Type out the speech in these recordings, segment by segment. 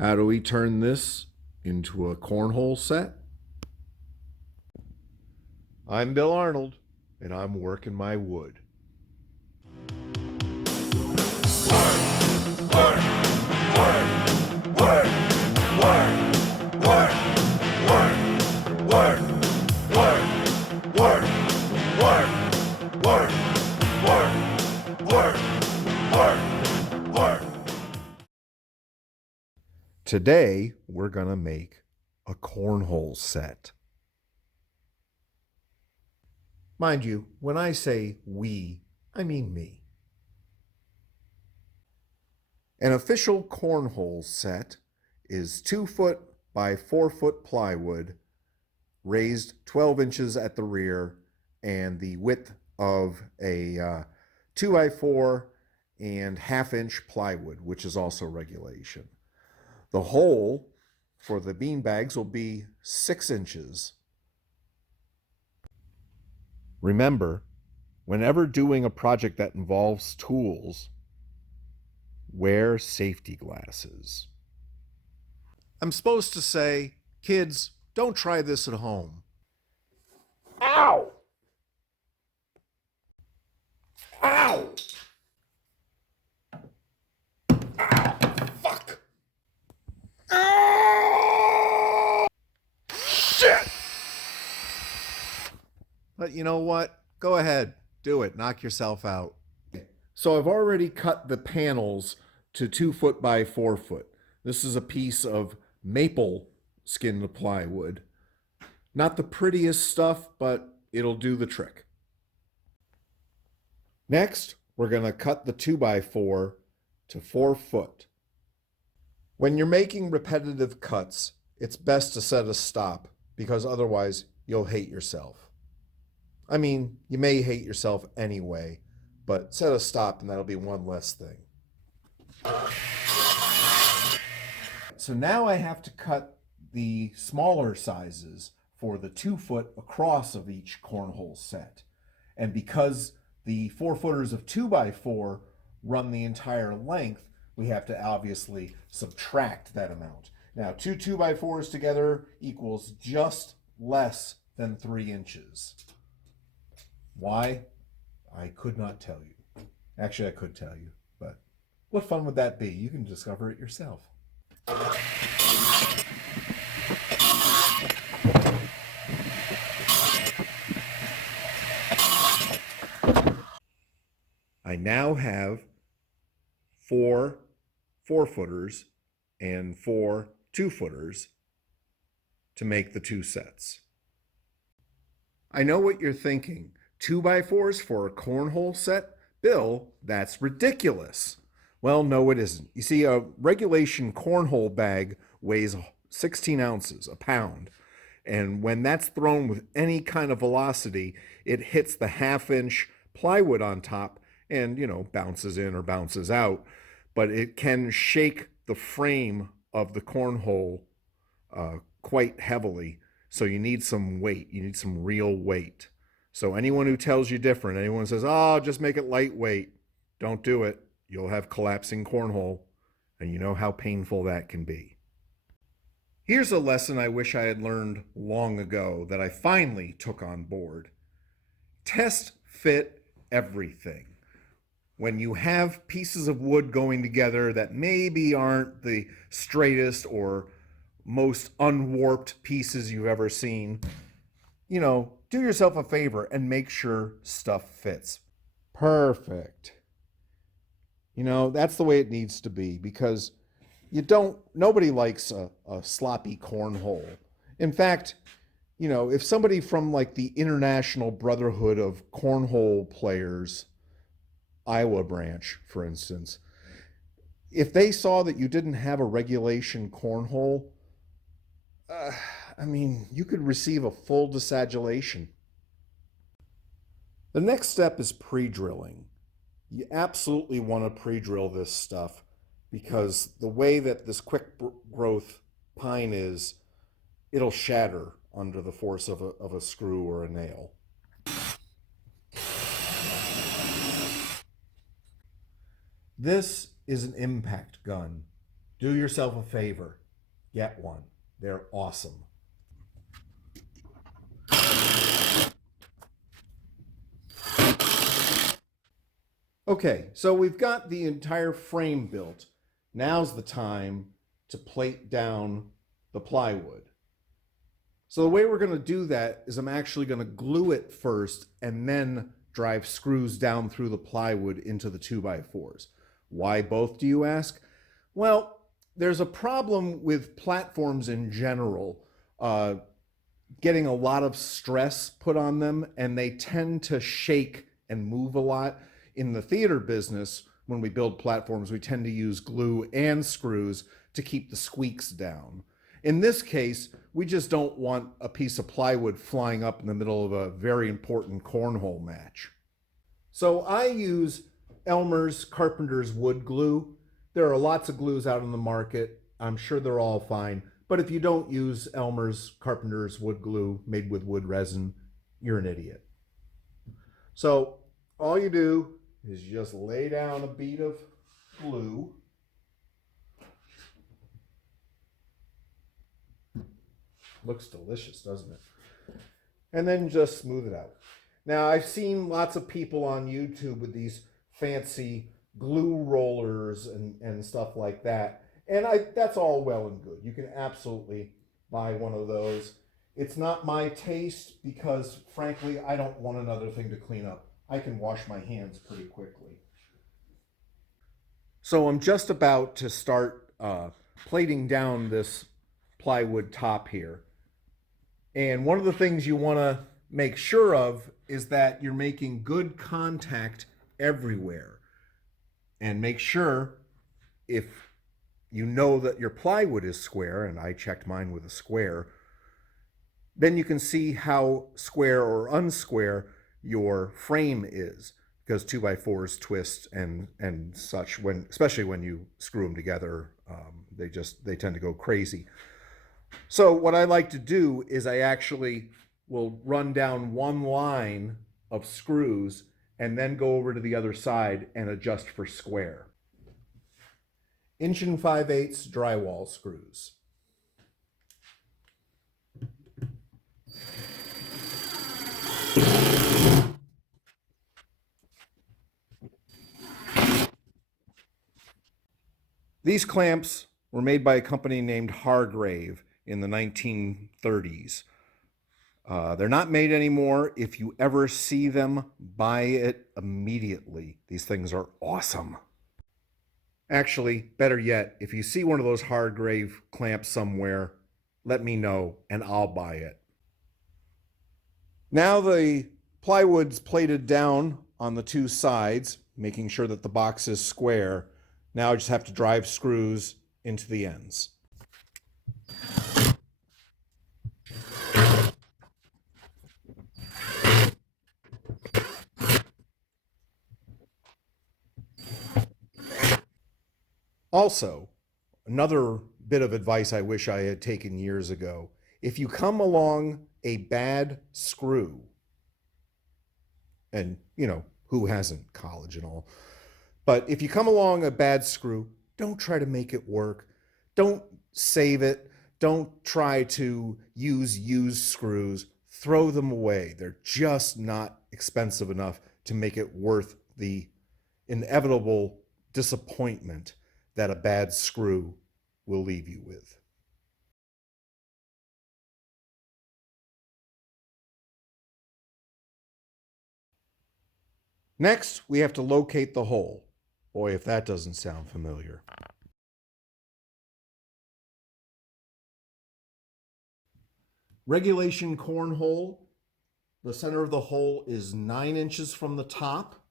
How do we turn this into a cornhole set? I'm Bill Arnold, and I'm working my wood. Today, we're going to make a cornhole set. Mind you, when I say we, I mean me. An official cornhole set is 2 foot by 4 foot plywood, raised 12 inches at the rear, and the width of a 2 by 4 and 1/2 inch plywood, which is also regulation. The hole for the bean bags will be 6 inches. Remember, whenever doing a project that involves tools, wear safety glasses. I'm supposed to say, kids, don't try this at home. Ow! Ow! Ow! Fuck! Ow! Shit! But you know what? Go ahead. Do it. Knock yourself out. So I've already cut the panels to 2 foot by 4 foot. This is a piece of maple skinned plywood. Not the prettiest stuff, but it'll do the trick. Next, we're going to cut the 2 by 4 to 4 foot. When you're making repetitive cuts, it's best to set a stop because otherwise you'll hate yourself. I mean, you may hate yourself anyway, but set a stop and that'll be one less thing. So now I have to cut the smaller sizes for the 2 foot across of each cornhole set. And because the 4 footers of 2 by 4 run the entire length, we have to obviously subtract that amount. Now, 2 by 4s together equals just less than 3 inches. Why? I could not tell you. Actually, I could tell you, but what fun would that be? You can discover it yourself. I now have 4 4-footers and 4 2-footers to make the 2 sets. I know what you're thinking. 2 by 4s for a cornhole set? Bill, that's ridiculous. Well, no, it isn't. You see, a regulation cornhole bag weighs 16 ounces, a pound. And when that's thrown with any kind of velocity, it hits the 1/2 inch plywood on top and, bounces in or bounces out. But it can shake the frame of the cornhole quite heavily. So you need some weight. You need some real weight. So anyone who tells you different, anyone who says, oh, just make it lightweight, don't do it. You'll have collapsing cornhole, and you know how painful that can be. Here's a lesson I wish I had learned long ago that I finally took on board. Test fit everything. When you have pieces of wood going together that maybe aren't the straightest or most unwarped pieces you've ever seen, do yourself a favor and make sure stuff fits. Perfect. That's the way it needs to be because nobody likes a sloppy cornhole. In fact, if somebody from like the International Brotherhood of Cornhole Players, Iowa branch, for instance, if they saw that you didn't have a regulation cornhole, you could receive a full disagulation. The next step is pre-drilling. You absolutely want to pre-drill this stuff because the way that this quick growth pine is, it'll shatter under the force of a screw or a nail. This is an impact gun. Do yourself a favor. Get one. They're awesome. Okay, so we've got the entire frame built. Now's the time to plate down the plywood. So the way we're going to do that is I'm actually going to glue it first and then drive screws down through the plywood into the 2x4s. Why both, do you ask? Well, there's a problem with platforms in general, getting a lot of stress put on them, and they tend to shake and move a lot. In the theater business, when we build platforms, we tend to use glue and screws to keep the squeaks down. In this case, we just don't want a piece of plywood flying up in the middle of a very important cornhole match. So I use Elmer's Carpenter's wood glue. There are lots of glues out in the market. I'm sure they're all fine. But if you don't use Elmer's Carpenter's wood glue made with wood resin, you're an idiot. So all you do is just lay down a bead of glue. Looks delicious, doesn't it? And then just smooth it out. Now, I've seen lots of people on YouTube with these fancy glue rollers and stuff like that. And that's all well and good. You can absolutely buy one of those. It's not my taste because, frankly, I don't want another thing to clean up. I can wash my hands pretty quickly. So I'm just about to start plating down this plywood top here. And one of the things you want to make sure of is that you're making good contact everywhere. And make sure, if you know that your plywood is square, and I checked mine with a square, then you can see how square or unsquare your frame is, because 2x4s twist and such, especially when you screw them together, they tend to go crazy. So what I like to do is I actually will run down one line of screws and then go over to the other side and adjust for square. 1 5/8 drywall screws. These clamps were made by a company named Hargrave in the 1930s. They're not made anymore. If you ever see them, buy it immediately. These things are awesome. Actually, better yet, if you see one of those Hargrave clamps somewhere, let me know and I'll buy it. Now the plywood's plated down on the two sides, making sure that the box is square. Now I just have to drive screws into the ends. Also, another bit of advice I wish I had taken years ago. If you come along a bad screw, and who hasn't, college and all, but if you come along a bad screw, don't try to make it work. Don't save it. Don't try to use used screws. Throw them away. They're just not expensive enough to make it worth the inevitable disappointment that a bad screw will leave you with. Next, we have to locate the hole. Boy, if that doesn't sound familiar. Regulation cornhole. The center of the hole is 9 inches from the top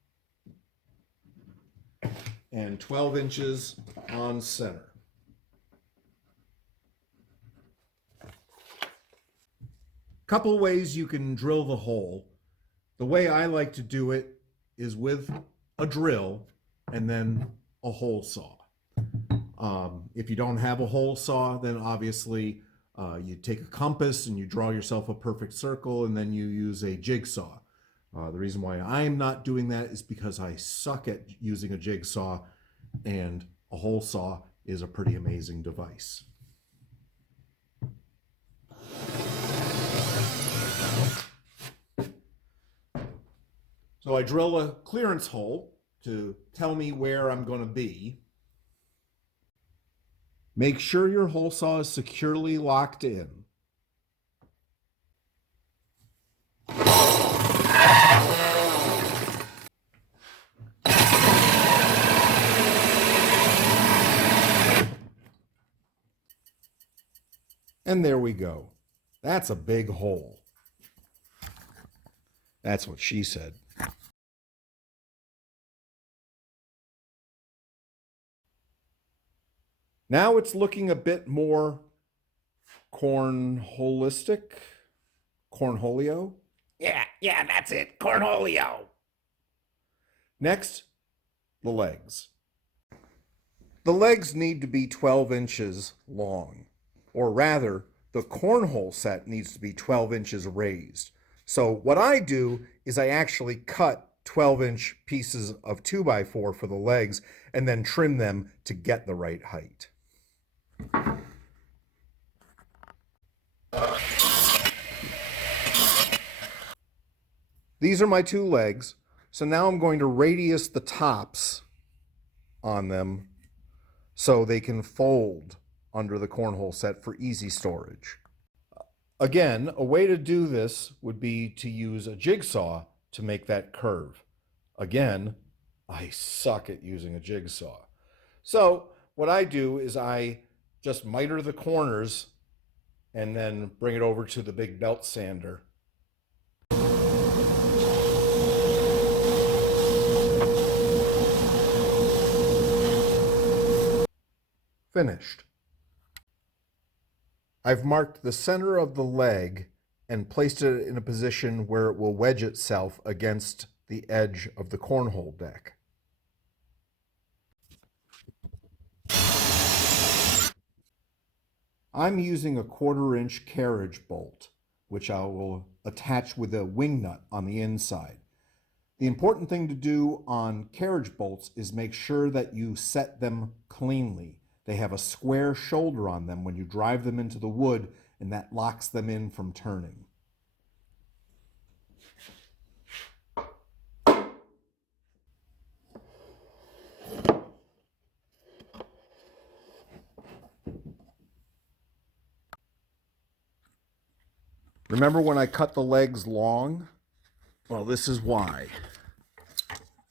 and 12 inches on center. Couple ways you can drill the hole. The way I like to do it is with a drill and then a hole saw. If you don't have a hole saw, then obviously you take a compass and you draw yourself a perfect circle, and then you use a jigsaw. The reason why I'm not doing that is because I suck at using a jigsaw, and a hole saw is a pretty amazing device. So I drill a clearance hole to tell me where I'm going to be. Make sure your hole saw is securely locked in. And there we go. That's a big hole. That's what she said. Now it's looking a bit more cornholio. Yeah, that's it. Cornholio. Next, the legs. The legs need to be 12 inches long, or rather, the cornhole set needs to be 12 inches raised. So what I do is I actually cut 12-inch pieces of 2x4 for the legs and then trim them to get the right height. These are my two legs. So now I'm going to radius the tops on them so they can fold under the cornhole set for easy storage. Again, a way to do this would be to use a jigsaw to make that curve. Again, I suck at using a jigsaw. So what I do is I just miter the corners and then bring it over to the big belt sander. Finished. I've marked the center of the leg and placed it in a position where it will wedge itself against the edge of the cornhole deck. I'm using a 1/4-inch carriage bolt, which I will attach with a wing nut on the inside. The important thing to do on carriage bolts is make sure that you set them cleanly. They have a square shoulder on them when you drive them into the wood, and that locks them in from turning. Remember when I cut the legs long? Well, this is why.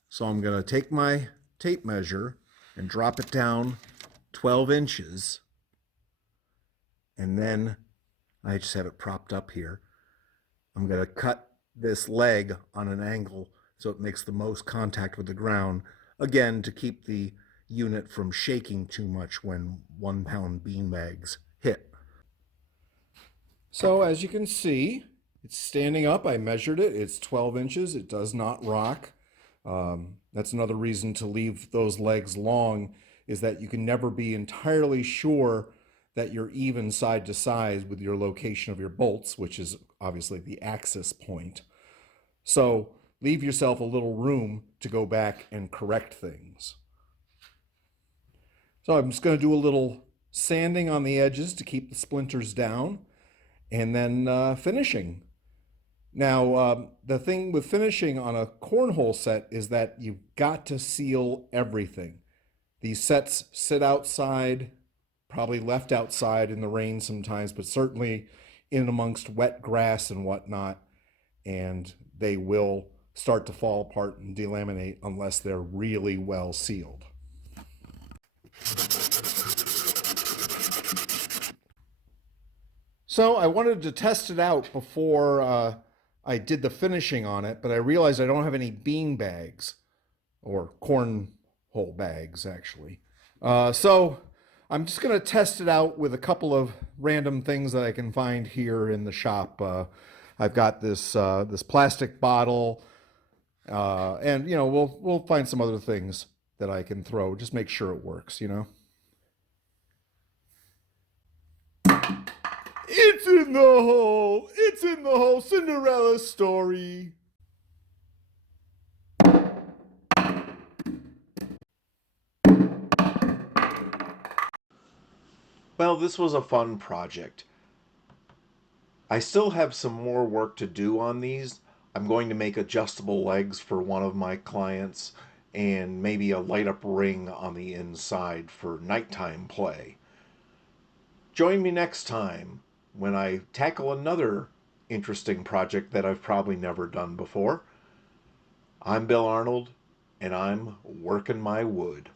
So I'm going to take my tape measure and drop it down 12 inches. And then I just have it propped up here. I'm going to cut this leg on an angle so it makes the most contact with the ground. Again, to keep the unit from shaking too much when 1-pound beanbags hit. So as you can see, it's standing up. I measured it. It's 12 inches. It does not rock. That's another reason to leave those legs long, is that you can never be entirely sure that you're even side to side with your location of your bolts, which is obviously the axis point. So leave yourself a little room to go back and correct things. So I'm just going to do a little sanding on the edges to keep the splinters down, and then finishing. Now, the thing with finishing on a cornhole set is that you've got to seal everything. These sets sit outside, probably left outside in the rain sometimes, but certainly in amongst wet grass and whatnot, and they will start to fall apart and delaminate unless they're really well sealed. So I wanted to test it out before I did the finishing on it, but I realized I don't have any bean bags, or cornhole bags actually. So I'm just going to test it out with a couple of random things that I can find here in the shop. I've got this this plastic bottle, and we'll find some other things that I can throw. Just make sure it works, It's in the hole! It's in the hole! Cinderella story! Well, this was a fun project. I still have some more work to do on these. I'm going to make adjustable legs for one of my clients and maybe a light up ring on the inside for nighttime play. Join me next time when I tackle another interesting project that I've probably never done before. I'm Bill Arnold, and I'm working my wood.